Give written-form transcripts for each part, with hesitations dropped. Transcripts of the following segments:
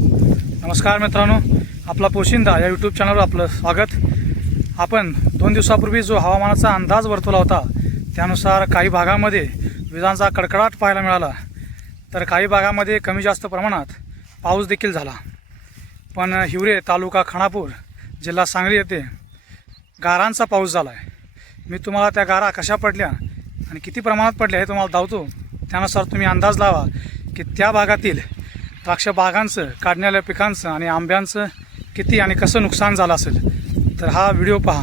नमस्कार मित्रांनो, आपला पोशिंदा या यूट्यूब चॅनलवर आपलं स्वागत। आपण 2 दिवसापूर्वी जो हवामानाचा अंदाज वर्तवला होता त्यानुसार काही भागामध्ये विजांचा कडकडाट पाहायला मिळाला, तर काही भागामध्ये कमी जास्त प्रमाणात पाऊस देखील झाला। पण हिवरे तालुका खानापूर जिल्हा सांगली येथे गारांचा पाऊस झाला आहे। मी तुम्हाला त्या गारा कशा पडल्या आणि किती प्रमाणात पडल्या हे तुम्हाला दावतो, त्यानुसार तुम्ही अंदाज लावा की त्या भागातील द्राक्ष बागांचं, काढण्याच्या पिकांचं आणि आंब्यांचं किती आणि कसं नुकसान झालं असेल। तर हा व्हिडिओ पहा।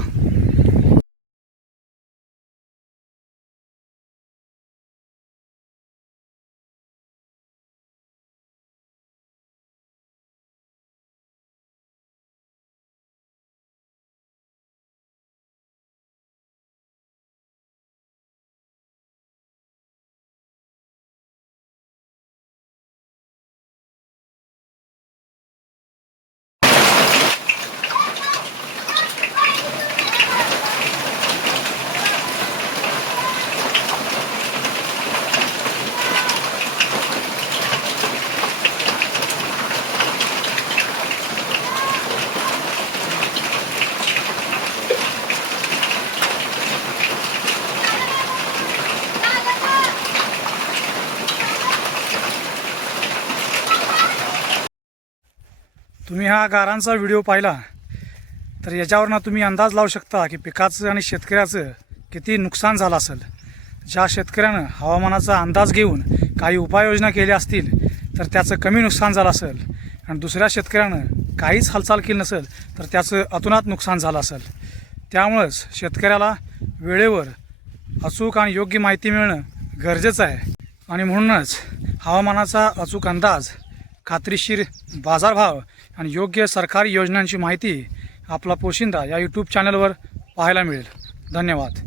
तुम्ही हा गारांचा व्हिडिओ पाहिला तर याच्यावरनं तुम्ही अंदाज लावू शकता की पिकाचं आणि शेतकऱ्याचं किती नुकसान झालं असेल। ज्या शेतकऱ्यानं हवामानाचा अंदाज घेऊन काही उपाययोजना केल्या असतील तर त्याचं कमी नुकसान झालं असेल, आणि दुसऱ्या शेतकऱ्यानं काहीच हालचाल केली नसेल तर त्याचं अतोनात नुकसान झालं असेल। त्यामुळंच शेतकऱ्याला वेळेवर अचूक आणि योग्य माहिती मिळणं गरजेचं आहे, आणि म्हणूनच हवामानाचा अचूक अंदाज, खात्रीशीर बाजारभाव आणि योग्य सरकारी योजनांची माहिती आपला पोशिंदा या यूट्यूब चॅनलवर पाहायला मिळेल। धन्यवाद।